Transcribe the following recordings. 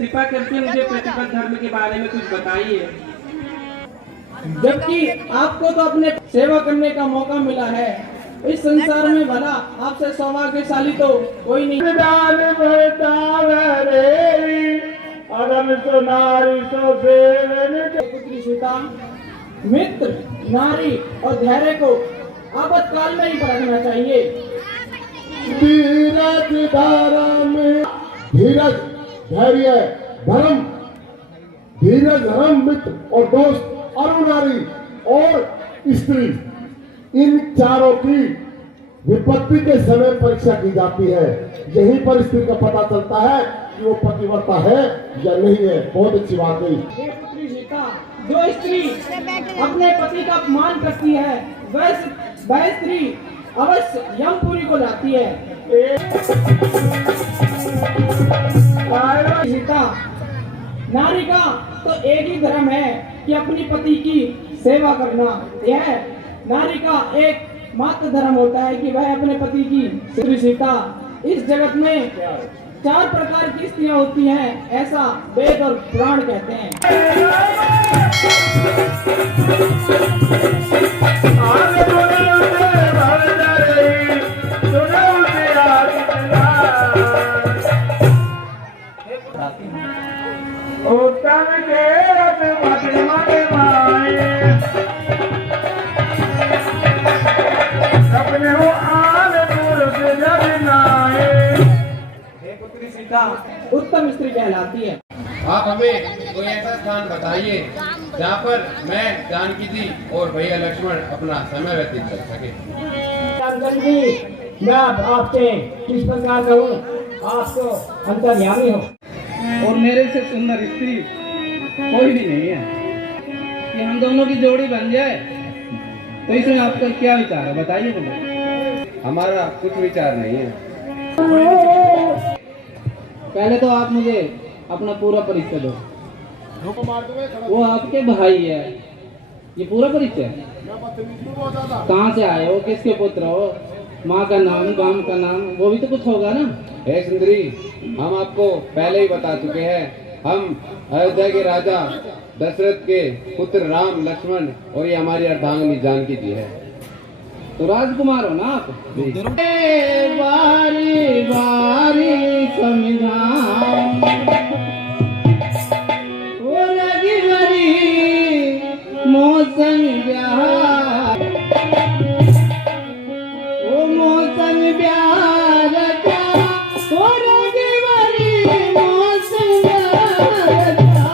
कृपा करके मुझे प्रतिपद धर्म के बारे में कुछ बताइए। जबकि आपको तो अपने सेवा करने का मौका मिला है, इस संसार में भला आपसे सौभाग्यशाली तो कोई नहीं। पुत्री सीता मित्र, नारी और धैर्य को आपातकाल में ही परखना चाहिए। धीरज धर्म, धीरज धैर्य धर्म, धीरज धर्म मित्र और दोस्त, अरु नारी और स्त्री, इन चारों की विपत्ति के समय परीक्षा की जाती है। यहीं पर स्त्री का पता चलता है कि वो पतिव्रता है या नहीं है। बहुत अच्छी बात है। पुत्री सीता, जो स्त्री अपने पति का अपमान करती है वह स्त्री अवश्य यमपुरी को जाती है। सीता, नारी का तो एक ही धर्म है कि अपनी पति की सेवा करना। यह नारी का एक मात्र धर्म होता है कि वह अपने पति की। सीता, इस जगत में 4 प्रकार की स्त्रियां होती हैं, ऐसा वेद और पुराण कहते हैं। उत्तम स्त्री कहलाती है। आप हमें कोई ऐसा स्थान बताइए जहाँ पर मैं जानकी जी और भैया लक्ष्मण अपना समय व्यतीत कर सके। मैं आपसे किस प्रकार कहूँ, आपको अंतर्यामी हो और मेरे से सुंदर स्त्री कोई भी नहीं है कि हम दोनों की जोड़ी बन जाए, तो इसमें आपका क्या विचार है, बताइए मुझे। हमारा कुछ विचार नहीं है। पहले तो आप मुझे अपना पूरा परिचय दो। वो आपके भाई है, ये पूरा परिचय। कहाँ से आए हो, किसके पुत्र हो, माँ का नाम, गांव का नाम, वो भी तो कुछ होगा ना। हे सुंदरी, हम आपको पहले ही बता चुके हैं, हम अयोध्या के राजा दशरथ के पुत्र राम, लक्ष्मण और ये हमारी अर्धांगिनी जानकी जी है। तो राजकुमार हो ना आप। बारी बारी समझाऊं, वो रघुवरी मौसम प्यार, वो मौसम प्यार का, वो रघुवरी मौसम प्यार का।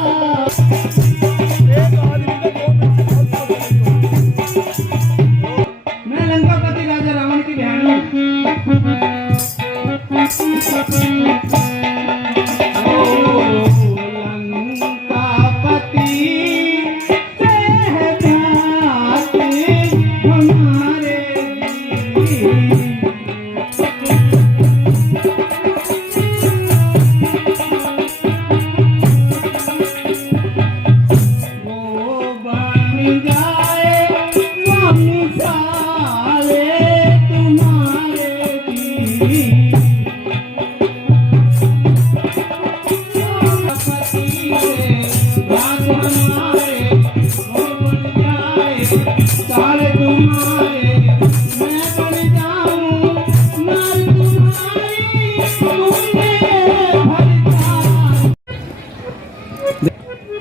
मैं लंकापति राजा रावण की बहन हूँ।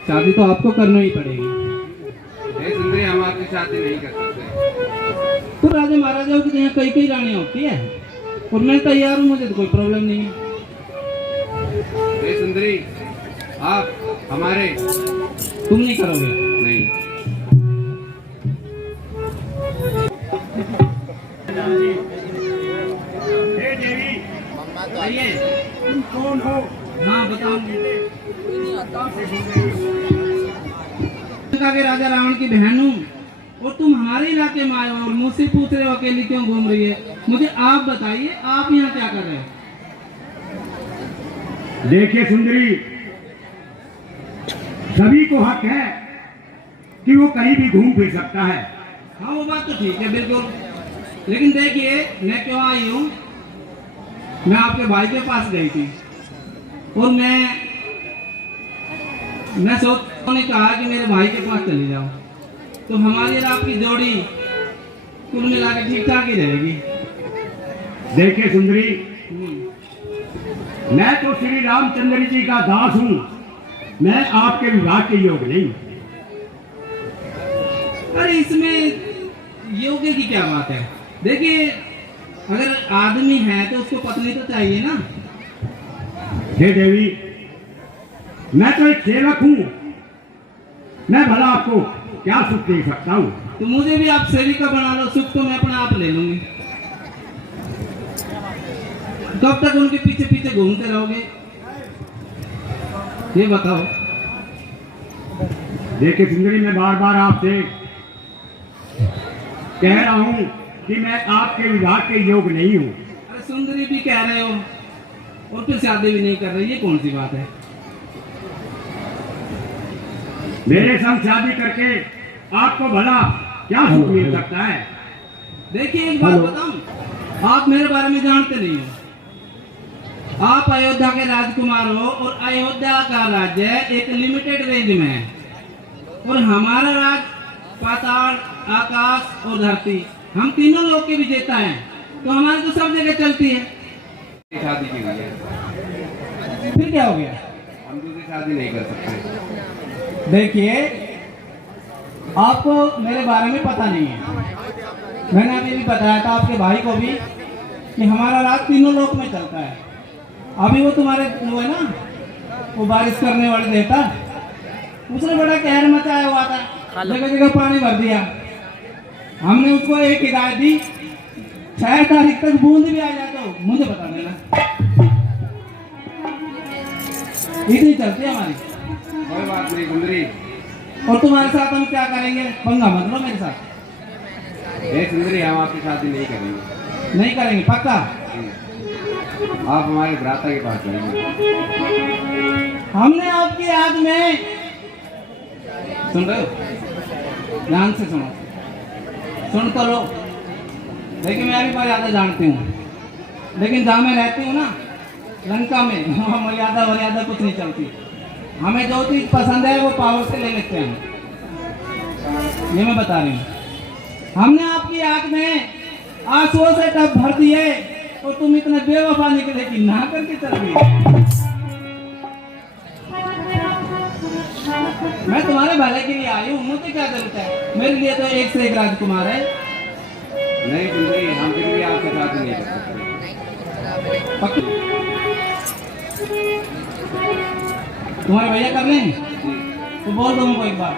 शादी तो आपको करना ही पड़ेगी। सुंदरी, हम आपकी शादी नहीं कर सकते। तो राजा महाराजाओं के यहाँ कई कई रानियां होती है और मैं तैयार हूँ, मुझे तो कोई प्रॉब्लम नहीं है। हे सुंदरी, आप हमारे तुम नहीं करोगे? नहीं। आइए। तुम कौन हो? हाँ बताओ। लंका के राजा रावण की बहन हूँ और तुम हमारे इलाके में आए हो और मुझसे पूछ रहे हो अकेली क्यों घूम रही है? मुझे आप बताइए, आप यहाँ क्या कर रहे हो? देखिए सुंदरी, सभी को हक है कि वो कहीं भी घूम फिर सकता है। हाँ वो बात तो ठीक है बिल्कुल, लेकिन देखिए मैं क्यों आई हूँ, मैं आपके भाई के पास गई थी और मैं सोच ने कहा कि मेरे भाई के पास चली जाओ, तो हमारी और आपकी जोड़ी कुल मिला के ठीक ठाक ही रहेगी। देखिए सुंदरी, मैं तो श्री रामचंद्र जी का दास हूँ, मैं आपके विवाह के योग नहीं। अरे इसमें योग्य की क्या बात है? देखिए अगर आदमी है तो उसको पत्नी तो चाहिए ना। हे देवी, मैं तो एक सेवक हूँ, मैं भला आपको क्या सुख दे सकता हूँ? तो मुझे भी आप सेविका बना लो, सुख तो मैं अपना आप ले लूंगी। कब तक उनके पीछे पीछे घूमते रहोगे ये बताओ? देखिए सुंदरी, मैं बार बार आपसे कह रहा हूँ कि मैं आपके विवाह के योग नहीं हूँ। अरे सुंदरी भी कह रहे हो और फिर शादी भी नहीं कर रही, ये कौन सी बात है? मेरे संग शादी करके आपको भला क्या सुख मिल सकता है? देखिए एक बात बताऊं, आप मेरे बारे में जानते नहीं हो। आप अयोध्या के राजकुमार हो और अयोध्या का राज्य एक लिमिटेड रेंज में है और हमारा राज पाताल, आकाश और धरती, हम तीनों लोग के विजेता हैं, तो हमारी तो सब जगह चलती है। शादी की हुई है, फिर क्या हो गया? हम दूसरी शादी नहीं कर सकते। देखिए आपको मेरे बारे में पता नहीं है, मैंने अभी भी बताया था आपके भाई को भी कि हमारा राज तीनों लोक में चलता है। अभी वो तुम्हारे वो है ना, वो बारिश करने वाले देवता, उसने बड़ा कहर मचाया हुआ था, जगह जगह पानी भर दिया। हमने उसको एक हिदायत दी, 6 तारीख तक बूंद भी आ जाए तो मुझे बता देना। इतनी चलती है हमारी। कोई बात नहीं सुंदरी। और तुम्हारे साथ हम क्या करेंगे? पंगा मत लो मेरे साथ। हे सुंदरी, हम आपकी शादी नहीं करेंगे। नहीं करेंगे पक्का? आप हमारे भ्राता के पास जाएंगे। हमने आपकी याद में, सुन रहे हो? ध्यान से सुनो, सुन तो लो। लेकिन मैं भी मर्यादा जानती हूँ, लेकिन जहाँ मैं रहती हूँ ना लंका में, वहाँ मर्यादा कुछ नहीं चलती। हमें जो चीज पसंद है वो पावर से ले लेते हैं, ये मैं बता रही हूँ। हमने आपकी आंख में आंसुओं से टब भर दिए और तुम इतना बेवफा निकले कि ना करके चल गई। मैं तुम्हारे भले के लिए आई हूँ, मुझे क्या जरूरत है? मेरे लिए तो एक से एक राजकुमार है। नहीं सुंदरी, हम फिर भी आपसे शादी नहीं कर सकते। पक्की? तुम्हारे भैया कर लेंगे तो बोल दो उनको एक बार।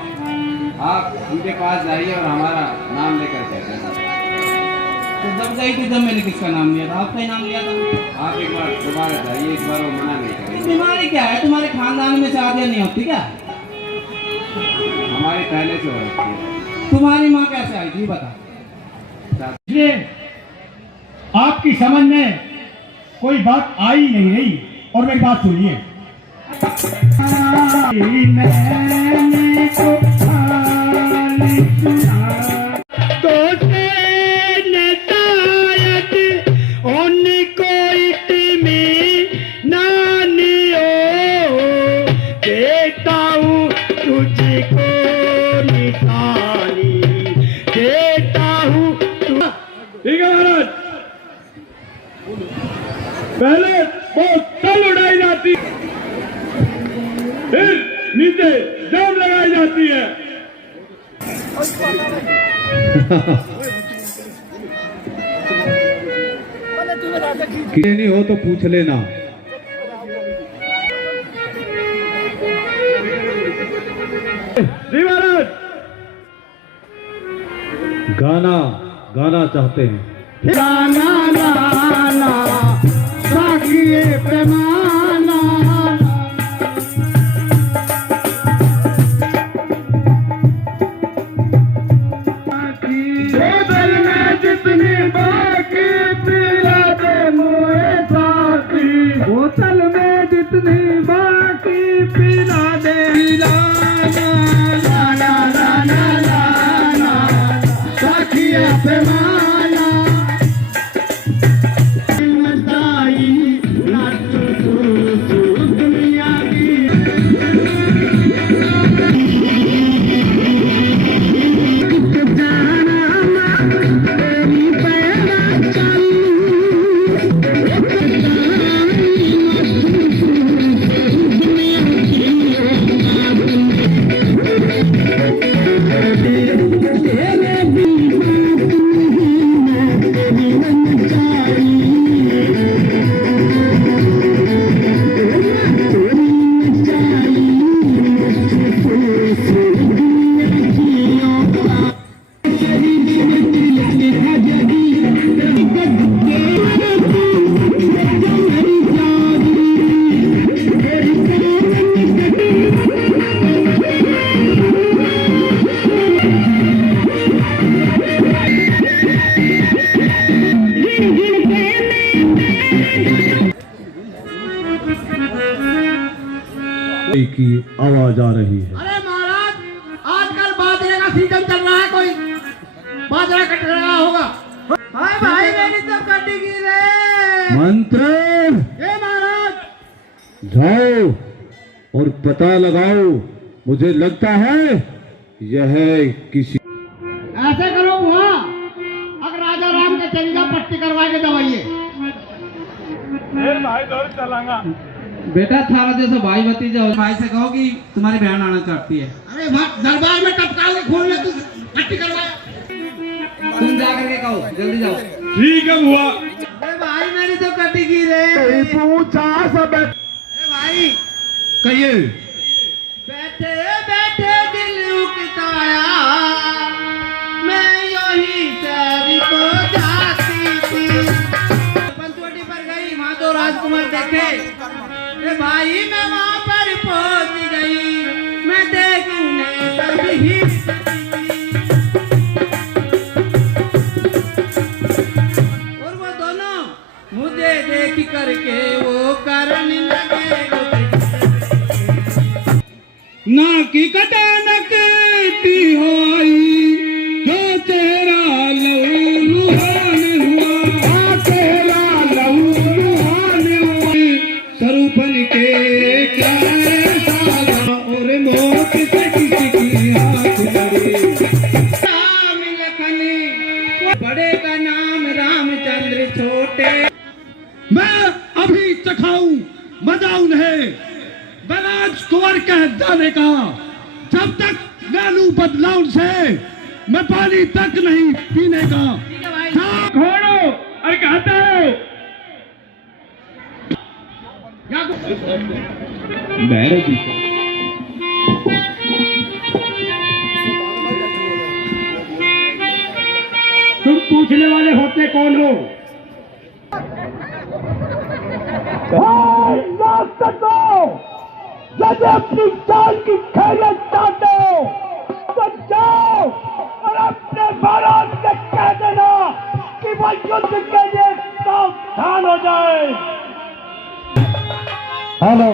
आप उनके पास जाइए और हमारा नाम लेकर कहते हैं। तो जब गई थी जब मैंने किसका नाम लिया था? आपका ही नाम लिया था। आप एक बार दोबारा जाइए, इस बार वो मना नहीं करेंगे। बीमारी क्या है? तुम्हारे खानदान में शादियां नहीं होती क्या? हमारी पहले से हो रखी है। तुम्हारी माँ कैसे आई थी बता? इसलिए आपकी समझ में कोई बात आई नहीं रही। और मेरी बात सुनिए, मैंने तो ठीक है महाराज, पहले वो तल उड़ाई जाती, फिर नीचे जाम लगाई जाती है। नहीं हो तो पूछ लेना। गाना गाना चाहते हैं। गाना गाना साकिए पैमाना, बोतल में जितनी बाकी पिला दे मोए साथी, बोतल में जितनी बाकी पिला दे। लाना लाना लाना लाना साकिए पैमाना, मताई नाचो तू दुनिया की। की आवाज आ रही है। अरे महाराज, आजकल बाजरे का सीजन चल रहा है, कोई बाजरा कट रहा होगा। हाँ भाई मेरी तो कटेगी रे। मंत्र ये महाराज, जाओ और पता लगाओ। मुझे लगता है यह किसी ऐसे करो वहाँ अगर राजा राम के चंगा पट्टी करवा के दवाइए। बेटा थारा जैसा भाई भतीजा हो, भाई से कहो कि तुम्हारी बहन आना चाहती है। अरे दरबार में टपका के खोल ले, तू पट्टी करवाया। तुम जा करके कहो, जल्दी जाओ। ठीक है बुआ। अरे भाई मेरी तो कटेगी रे। पूछा सब भाई कहिए। बैठे बैठे दिल उकताया, मैं यही शहर को जाती थी। पंचवटी पर गई, वहाँ तो राजकुमार देखे। ए भाई मैं वहाँ पर पहुँच गई, मैं देखने तभी और वो दोनों मुझे देख करके वो करने लगे। ना की कटानकती होई, जो तेरा लहू लुहान हुआ, तेरा लहू लुहान हुआ। सरूपन के क्या साला, और मौत से किसी की हाथ लगे। राम लखनी, बड़े का नाम रामचंद्र, छोटे मैं अभी चखाऊं मजा उन्हें बलाज कुंवर कह जाने का, जब तक नालू बदलाव से मैं पानी तक नहीं पीने का। घोड़ो और कहता है तुम पूछने वाले होते कौन हो? जब अपनी जान की खैरियत चाहते हो तो जाओ और अपने महाराज से कह देना कि वो युद्ध के लिए सावधान हो जाए। हेलो,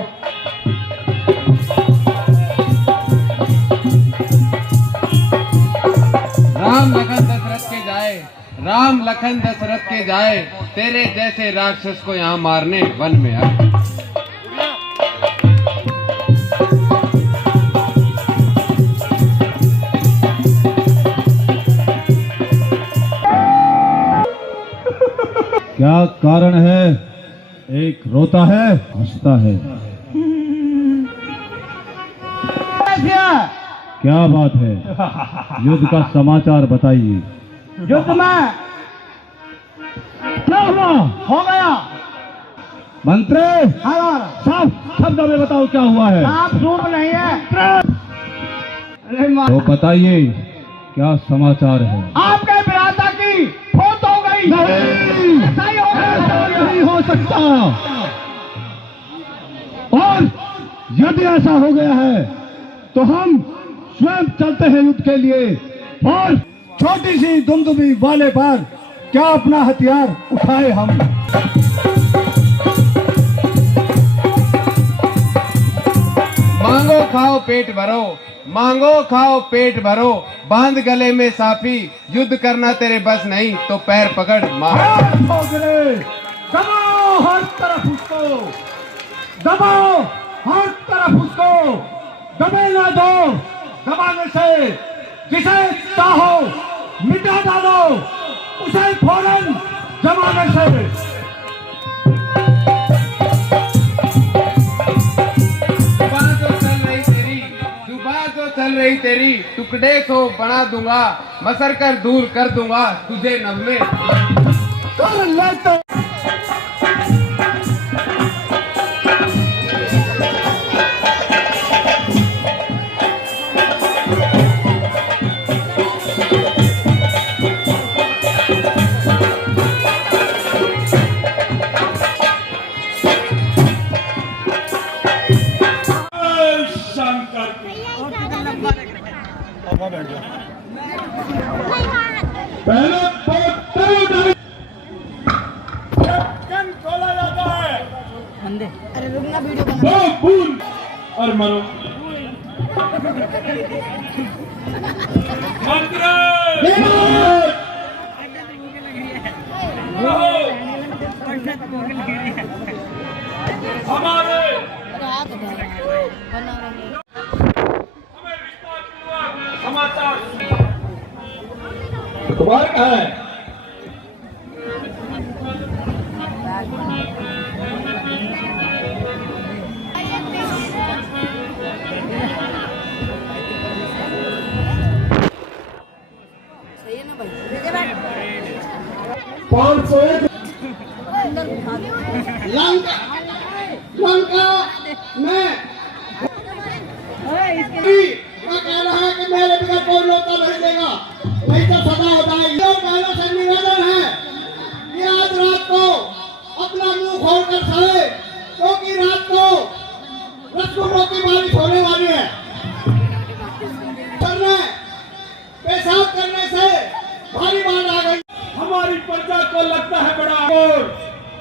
राम लखन दशरथ के जाए, राम लखन दशरथ के जाए, तेरे जैसे राक्षस को यहाँ मारने वन में आए। क्या कारण है? एक रोता है, हंसता है। क्या बात है? युद्ध का समाचार बताइए। युद्ध में क्या हुआ? हो गया। मंत्री हाँ साफ शब्दों में बताओ क्या हुआ है? आप सूप नहीं है। अरे तो बताइए क्या समाचार है? आपके भ्राता की फौत हो गई। नहीं, ऐसा ही हो गया। ऐसा नहीं हो सकता। और यदि ऐसा हो गया है तो हम स्वयं चलते हैं युद्ध के लिए और छोटी सी दुमदुमी वाले पर क्या अपना हथियार उठाए हम। मांगो खाओ पेट भरो, मांगो खाओ पेट भरो, बांध गले में साफी, युद्ध करना तेरे बस नहीं तो पैर पकड़ मार। दबाओ हर तरफ उसको, दबाओ हर तरफ उसको, दबे ना दो। दबाने से जिसे चाहो मिटा डालो, उसे फौरन जमाने से। जुबान तो चल रही तेरी, टुकड़े को बना दूंगा, मसर कर दूर कर दूंगा तुझे नभ में। कर ले तो पहले खोला जाता है अरे रुकना, वीडियो बना। दो बूंद और मरो। हमारे बना रहे हमें विश्वासपूर्वक समाचार अखबार कहाँ है? सही है ना भाई? 501 अंदर घुसा दो। लंका लंका में मैं कह रहा है कि मेरे बिना कोई लौटा नहीं देगा, नहीं तो सजा हो जाएगी। तो पहले से निवेदन है कि आज रात को अपना मुंह खोल कर सोए, क्योंकि रात को रसगुल्लों की बारिश होने वाली है। करने पेशाब करने से भारी बात आ गई। हमारी प्रजा को लगता है बड़ा और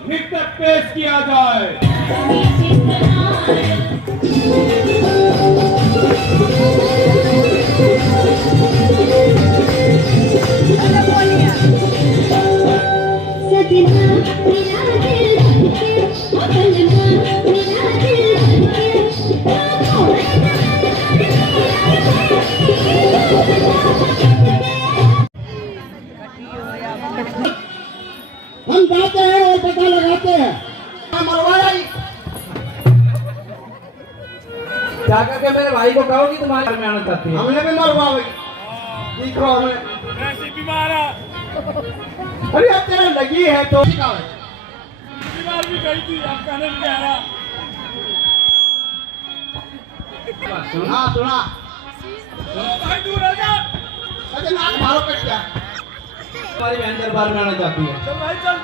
नृत्य पेश किया जाए। हम जाते हैं और पता लगाते हैं। मरवाया ही क्या करके मेरे भाई को कहो कि तुम्हारे घर में आना चाहती है। हमने भी मरवा भाई, देख रहा हमें। ऐसी बीमार अरे अब तेरे लगी है तो बीमार भी गई थी, आप कहने भी कह रहा। हाँ सुना। भाई दूर हो जा। अरे नाक मारो कट गया। तुम्हारी बहन दरबार में आना चाहती है। चल भाई चल।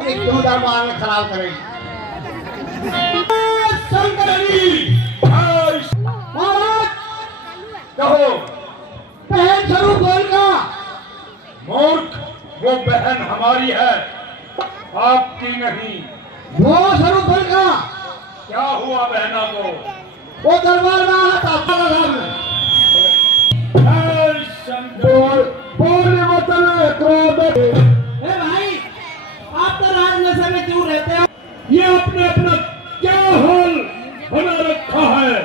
एक क्यों दरबार में खराब करेगी। शंकरी महाराज कहो बहन स्वरूप बोल का मूर्ख, वो बहन हमारी है, आपकी नहीं। वो स्वरूप बोल का क्या हुआ बहना को? वो दरबार में आना चाहता था। जय शंकर। पूर्ण वचन क्रोध। ए भाई, आप तो राज नशे में क्यों रहते हो? ये अपने अपना क्या हाल बना रखा है?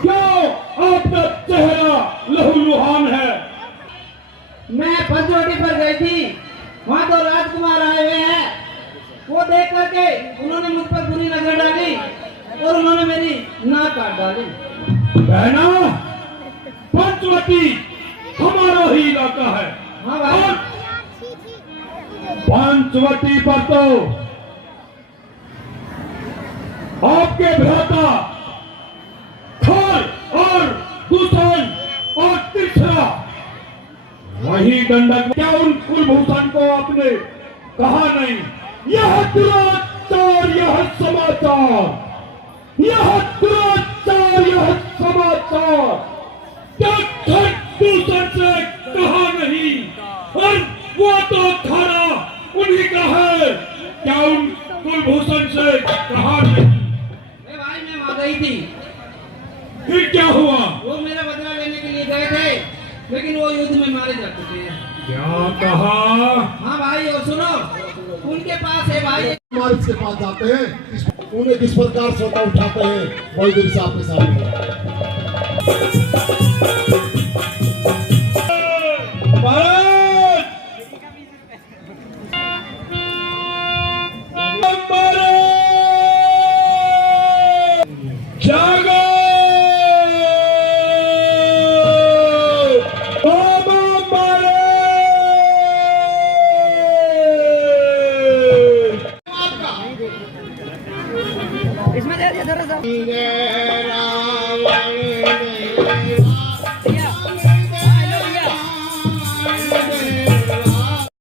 क्यों आपका चेहरा लहूलुहान है? मैं पंचवटी पर गई थी, वहाँ तो राजकुमार आए हुए हैं। वो देख करके उन्होंने मुझ पर बुरी नजर डाली और उन्होंने मेरी नाक काट डाली। बहना, पंचवटी हमारा ही इलाका है। हाँ भाई। और पंचवटी पर तो आपके भ्राता खर और दूषण और तीसरा वही दंडक। क्या उन कुलभूषण को आपने कहा नहीं? यह दुराचार, यह समाचार, यह दुराचार, यह समाचार क्या खरदूषण से कहा नहीं? और वो तो खरा उन्हीं का है, क्या उन कुलभूषण से कहा नहीं? भाई मैं वहां गई थी, फिर क्या हुआ? वो मेरा बदला लेने के लिए गए थे, लेकिन वो युद्ध में मारे जा चुके हैं। क्या कहा? हाँ भाई, और सुनो, उनके पास है भाई। हमारे इसके पास जाते हैं, उन्हें किस प्रकार सोटा उठाते हैं वही दिन से आपके सामने। जागो इसमें दे दिया थोड़ा सा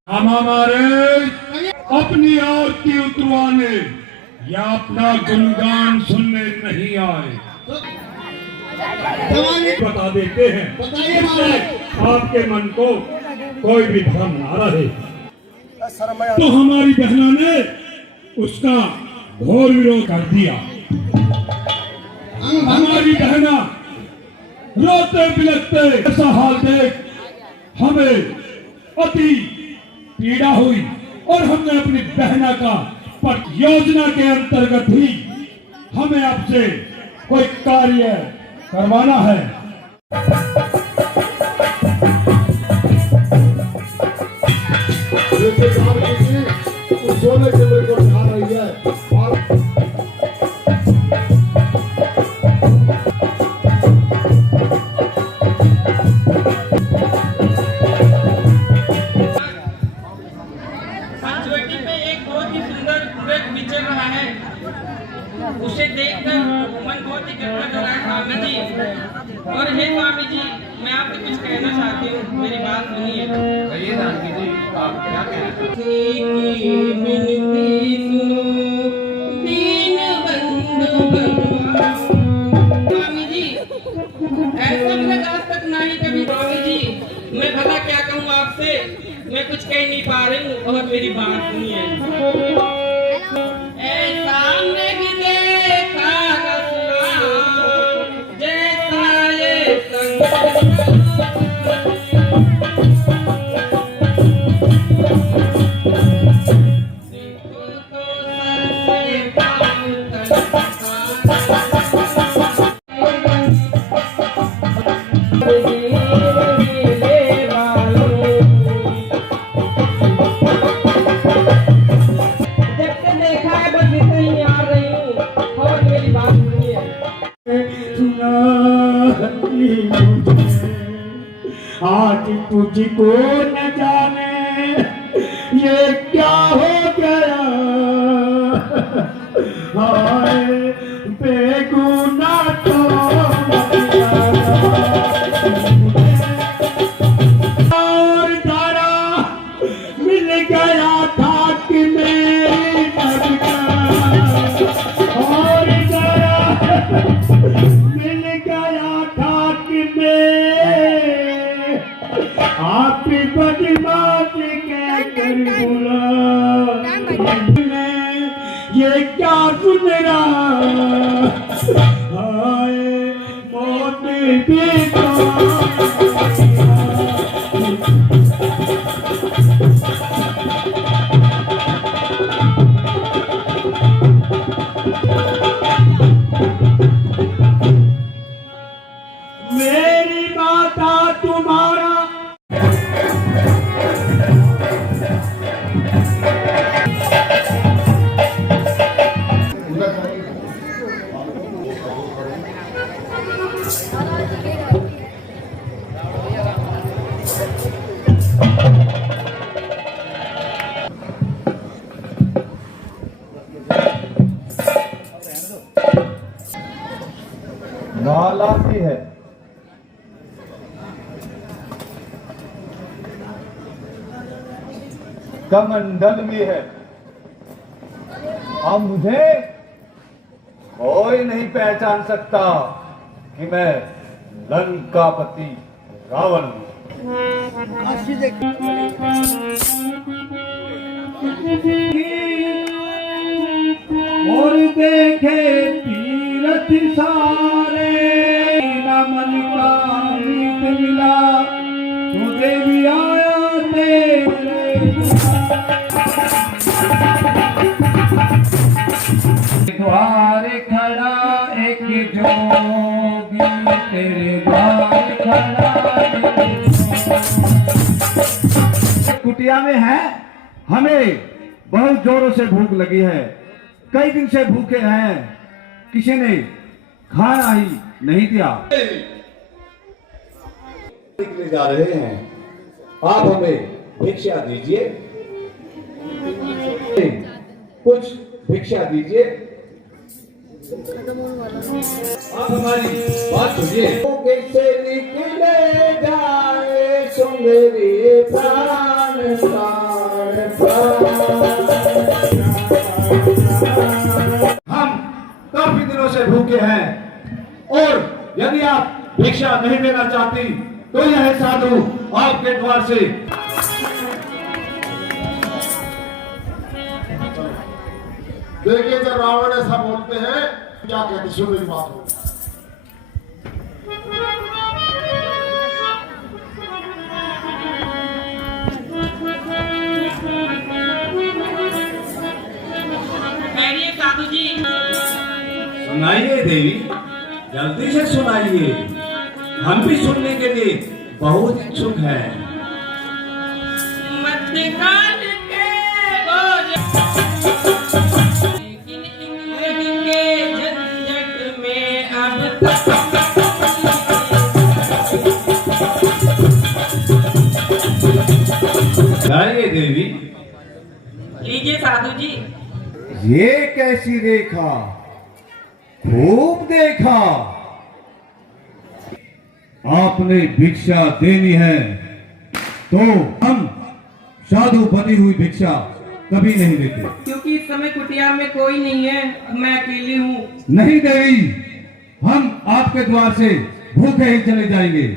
हम हमारे अपनी आरती उतरवाने या अपना गुणगान सुनने नहीं आए। बता देते हैं, इससे आपके मन को कोई भी भ्रम ना रहे। तो हमारी बहना ने उसका घोर विरोध कर दिया। हमारी बहना रोते बिलखते ऐसा हाल देख हमें अति पीड़ा हुई और हमने अपनी बहना का पर योजना के अंतर्गत ही हमें आपसे कोई कार्य करवाना है। उस सोने के मेरे को उठा रही है और पंचवटी में एक बहुत ही सुंदर वृक्ष विचर रहा है, उसे देखकर मन बहुत ही गदगद हो रहा है स्वामी जी। और हे स्वामी जी, मैं आपसे कुछ कहना चाहती हूँ, मेरी बात सुनिए। कहिए जानकी जी, आप क्या कह रहे स्वामी जी, ऐसा मेरा आज तक नहीं कभी। स्वामी जी, मैं भला क्या कहूँ आपसे, मैं कुछ कह नहीं पा रही हूँ, और मेरी बात सुनिए। ऐसा नहीं देखा जैसा ये आज तुझको न जाने ये क्या हो गया, हाय बेगुना तो और तारा मिल गया था कि मेरी नगरा, और तारा मिल गया था कि आप बदमाश कहकर बोला, ये क्या सुन रहा, हाय मौत मेरी माता तुम्हारा कमंडल में है। अब मुझे कोई नहीं पहचान सकता कि मैं लंकापति रावण हूं। और देखे तीरथ सारे मन का मीत मिला तुझे भी आया तेरे द्वार खड़ा एक जोगी तेरे द्वार खड़ा कुटिया में है। हमें बहुत जोरों से भूख लगी है, कई दिन से भूखे हैं, किसी ने खाना ही नहीं दिया। निकले जा रहे हैं, आप हमें भिक्षा दीजिए, कुछ भिक्षा दीजिए। आप हमारी बात सुनिए। कैसे निकले जाए सुंदरी प्राण हम काफी दिनों से भूखे हैं और यदि आप भिक्षा नहीं देना चाहती तो यह साधु आपके द्वार से देखिए जब रावण ऐसा बोलते हैं क्या कहते, सुन मेरी बात हो। साधु जी सुनाइए देवी, जल्दी से सुनाइए, हम भी सुनने के लिए बहुत इच्छुक हैं। मध्यकाल के बोझ के झंझट में अब सुनाइए देवी। लीजिए साधु जी। ये कैसी रेखा, खूब देखा। आपने भिक्षा देनी है तो हम साधु बनी हुई भिक्षा कभी नहीं देते, क्योंकि इस समय कुटिया में कोई नहीं है, मैं अकेली हूँ। नहीं देवी, हम आपके द्वार से भूखे ही चले जाएंगे।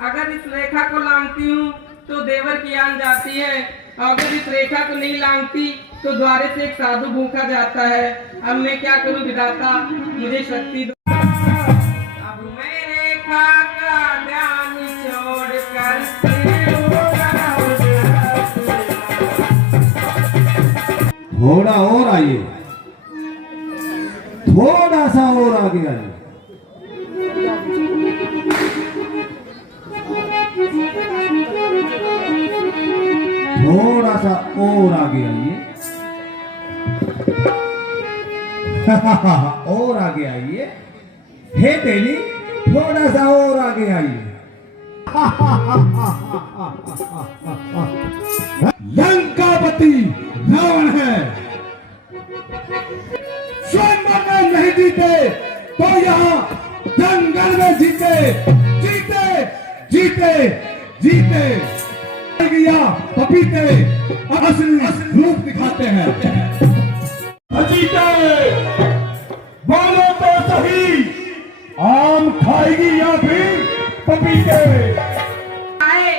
अगर इस रेखा को लांघती हूँ तो देवर की आन जाती है, अगर इस रेखा को नहीं लांघती तो द्वारे से एक साधु भूखा जाता है। अब मैं क्या करूं विधाता, मुझे शक्ति दो। अब मैं रेखा का ध्यान छोड़कर थोड़ा और आइए, थोड़ा सा और आगे आइए। थोड़ा सा और आगे आइए। और आगे आइए। हे देवी, थोड़ा सा और आगे आइए। लंकापति रावण है, स्वयं में नहीं जीते तो यहाँ जंगल में जीते जीते जीते जीते गया पपीते असली रूप दिखाते हैं। अजीते बोलो तो सही, आम खाएगी या फिर पपीते? आए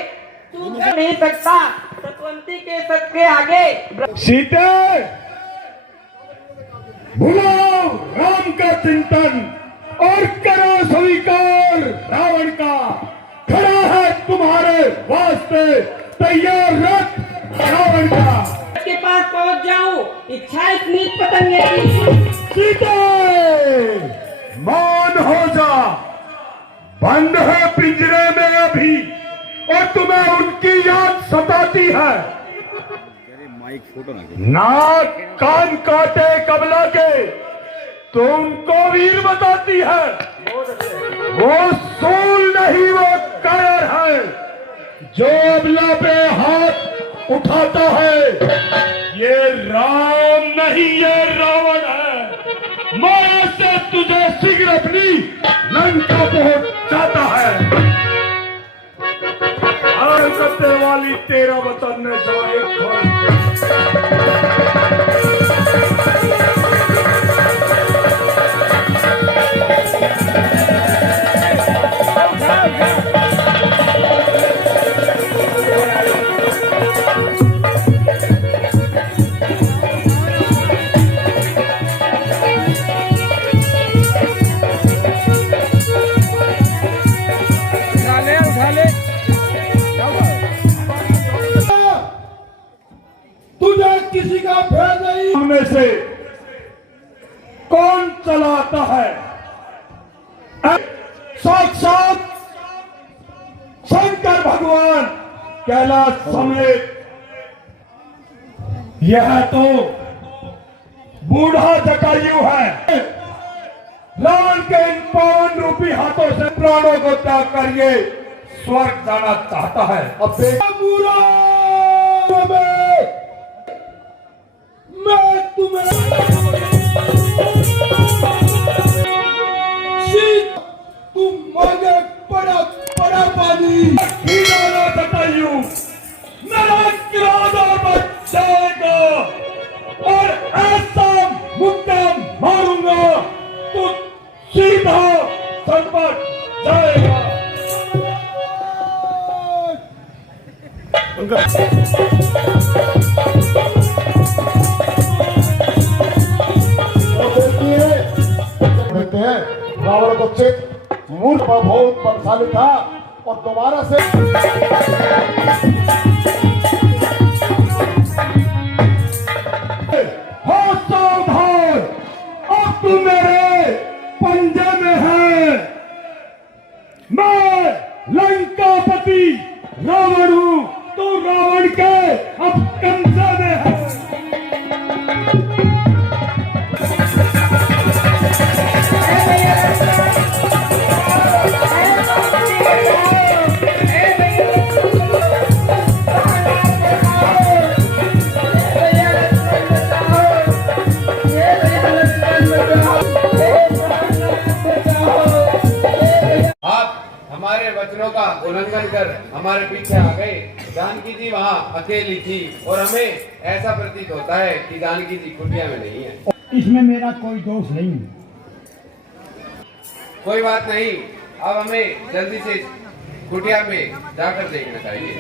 तू कर नहीं सकता सतवंती के सबके आगे। सीते भूलो राम का चिंतन और करो स्वीकार रावण का। खड़ा है तुम्हारे वास्ते तैयार रथ रावण का। के पास पहुंच जाऊं, इच्छा इस नीच पतंगे की। सीते मान हो जा, बंद है पिंजरे में अभी और तुम्हें उनकी याद सताती है। नाक कान काटे कबला के तुमको वीर बताती है। वो सूल नहीं, वो कायर है जो अबला पे हाथ उठाता है। ये राम नहीं, ये रावण है। माया से तुझे शीघ्र अपनी लंका पहुंचाता है। और सत्यवान वाली तेरा वतन ने जाए तुझे किसी का भय नहीं। उनमें से कौन चलाता है? साक्षात शंकर भगवान कैलाश समेत। यह तो बूढ़ा जटायु है। रावण के इन पावन रूपी हाथों से प्राणों को त्याग कर ये स्वर्ग जाना चाहता है। अब पूरा मैं तुम्हें तुम मांगे बड़ा बड़ा पानी जटायु मेरा किरादा बच जाएगा और ऐसा मुक्का मारूंगा तो सीधा संकट जाएगा। कहते हैं रावण को चित मूर्ख बहुत बलशाली था और दोबारा से हो सावधान, अब तू मेरे पंजे में है। मैं लंकापति रावण हूं, तो रावण के अब कब्जे में है। हमारे वचनों का उल्लंघन कर हमारे पीछे आ गए। जानकी जी वहाँ अकेली थी और हमें ऐसा प्रतीत होता है कि जानकी जी कुटिया में नहीं है। इसमें मेरा कोई दोष नहीं। कोई बात नहीं, अब हमें जल्दी से कुटिया में जाकर देखना चाहिए।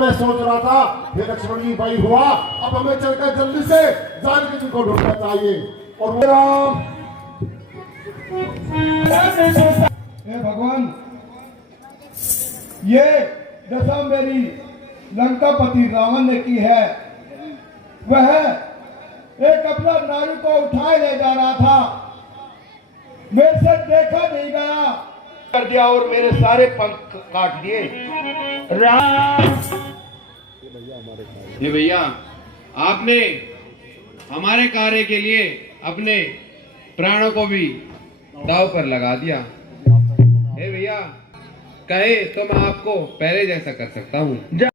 मैं सोच रहा था फिर लक्ष्मण जी भाई हुआ, अब हमें चलकर जल्दी से जानकी जी को ढूंढना चाहिए। और भगवान, ये दशा मेरी लंकापति रावण ने की है। वह एक अपना नारी को उठाए ले जा रहा था, मेरे से देखा नहीं गया, कर दिया और मेरे सारे पंख काट दिए। ये भैया, आपने हमारे कार्य के लिए अपने प्राणों को भी दांव पर लगा दिया। हे भैया, कहे तो मैं आपको पहले जैसा कर सकता हूँ।